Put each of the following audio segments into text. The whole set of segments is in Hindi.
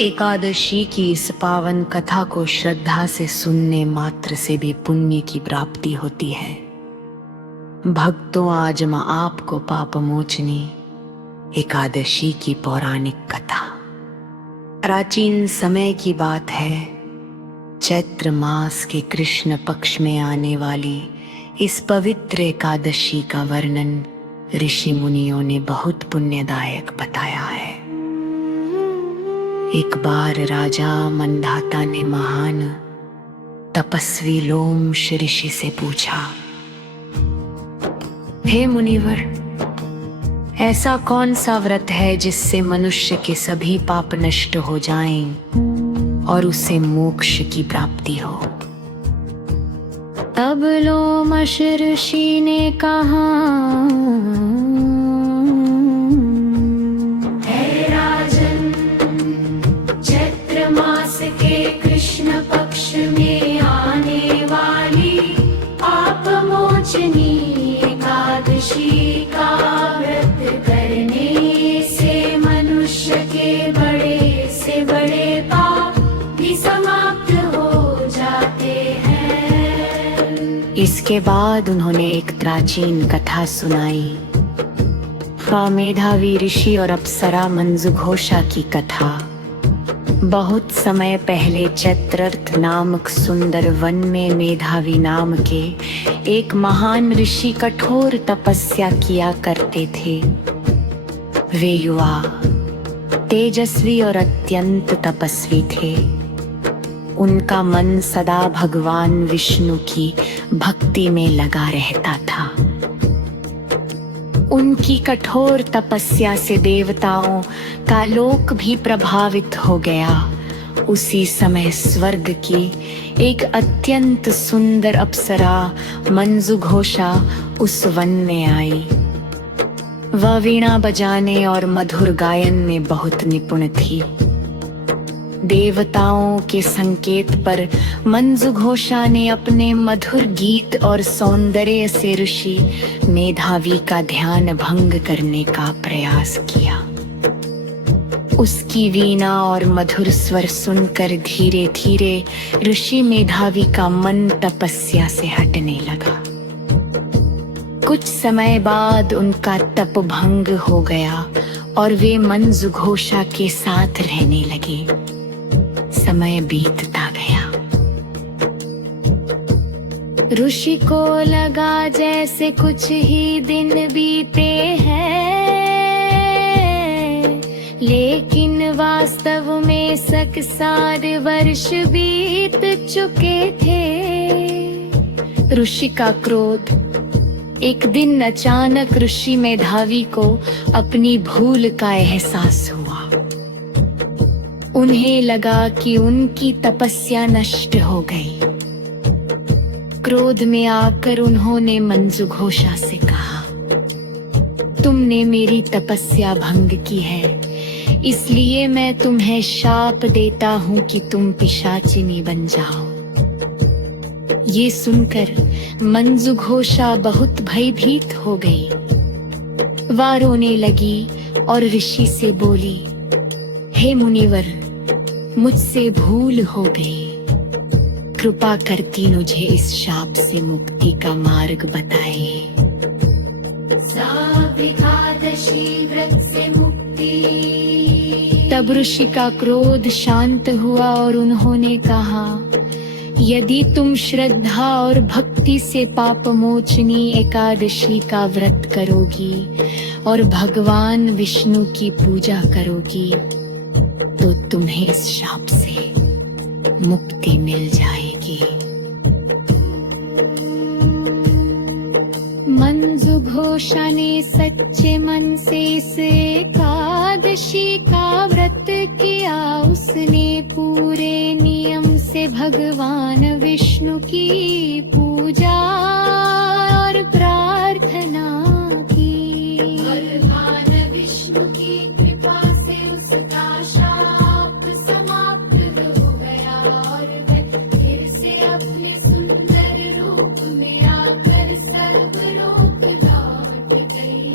एकादशी की इस पावन कथा को श्रद्धा से सुनने मात्र से भी पुण्य की प्राप्ति होती है। भक्तों, आज मैं आपको पाप मोचनी एकादशी की पौराणिक कथा। प्राचीन समय की बात है। चैत्र मास के कृष्ण पक्ष में आने वाली इस पवित्र एकादशी का वर्णन ऋषि मुनियों ने बहुत पुण्यदायक बताया है। एक बार राजा मंधाता ने महान तपस्वी लोमश ऋषि से पूछा, हे मुनिवर, ऐसा कौन सा व्रत है जिससे मनुष्य के सभी पाप नष्ट हो जाएं और उसे मोक्ष की प्राप्ति हो? तब लोमश ऋषि ने कहा, कृष्ण पक्ष में आने वाली पाप मोचनी एकादशी का व्रत करने से मनुष्य के बड़े से बड़े पाप भी समाप्त हो जाते हैं। इसके बाद उन्होंने एक प्राचीन कथा सुनाई, मेधावी ऋषि और अप्सरा मंजुघोषा की कथा। बहुत समय पहले चैत्रर्थ नामक सुंदर वन में मेधावी नाम के एक महान ऋषि कठोर तपस्या किया करते थे। वे युवा, तेजस्वी और अत्यंत तपस्वी थे। उनका मन सदा भगवान विष्णु की भक्ति में लगा रहता था। उनकी कठोर तपस्या से देवताओं का लोक भी प्रभावित हो गया। उसी समय स्वर्ग की एक अत्यंत सुंदर अप्सरा मंजुघोषा उस वन में आई। वह वीणा बजाने और मधुर गायन में बहुत निपुण थी। देवताओं के संकेत पर मंजुघोषा ने अपने मधुर गीत और सौंदर्य से ऋषि मेधावी का ध्यान भंग करने का प्रयास किया। उसकी वीणा और मधुर स्वर सुनकर धीरे धीरे ऋषि मेधावी का मन तपस्या से हटने लगा। कुछ समय बाद उनका तप भंग हो गया और वे मंजुघोषा के साथ रहने लगे। समय बीतता गया। ऋषि को लगा जैसे कुछ ही दिन बीते हैं, लेकिन वास्तव में सक्सार वर्ष बीत चुके थे। ऋषि का क्रोध। एक दिन अचानक ऋषि मेधावी को अपनी भूल का एहसास हुआ। उन्हें लगा कि उनकी तपस्या नष्ट हो गई। क्रोध में आकर उन्होंने मंजुघोषा से कहा, तुमने मेरी तपस्या भंग की है, इसलिए मैं तुम्हें शाप देता हूँ कि तुम पिशाचिनी बन जाओ। ये सुनकर मंजुघोषा बहुत भयभीत हो गई। वह रोने लगी और ऋषि से बोली, हे मुनिवर, मुझसे भूल हो गई। कृपा करती मुझे इस शाप से मुक्ति का मार्ग बताइए। एकादशी व्रत से मुक्ति। तब ऋषि का क्रोध शांत हुआ और उन्होंने कहा, यदि तुम श्रद्धा और भक्ति से पाप मोचनी एकादशी का व्रत करोगी और भगवान विष्णु की पूजा करोगी तो तुम्हें इस शाप से मुक्ति मिल जाएगी। मंजुघोषा ने सच्चे मन से इस एकादशी का व्रत किया। उसने पूरे नियम से भगवान विष्णु की पूजा और प्रार्थना की। भगवान विष्णु की कृपा से उसका शाप समाप्त हो गया और वह फिर से अपने सुंदर रूप में आकर सर्वलोक लौट गई।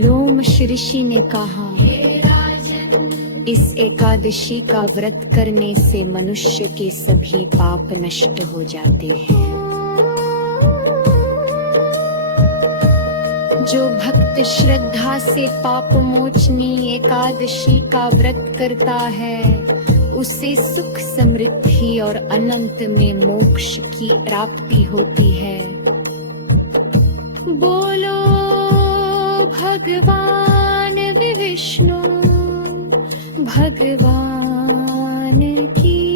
लोमश ऋषि ने कहा, हे राजन, इस एकादशी का व्रत करने से मनुष्य के सभी पाप नष्ट हो जाते हैं। जो भक्त श्रद्धा से पाप मोचनी एकादशी का व्रत करता है, उसे सुख समृद्धि और अनंत में मोक्ष की प्राप्ति होती है। बोलो भगवान विष्णु भगवान की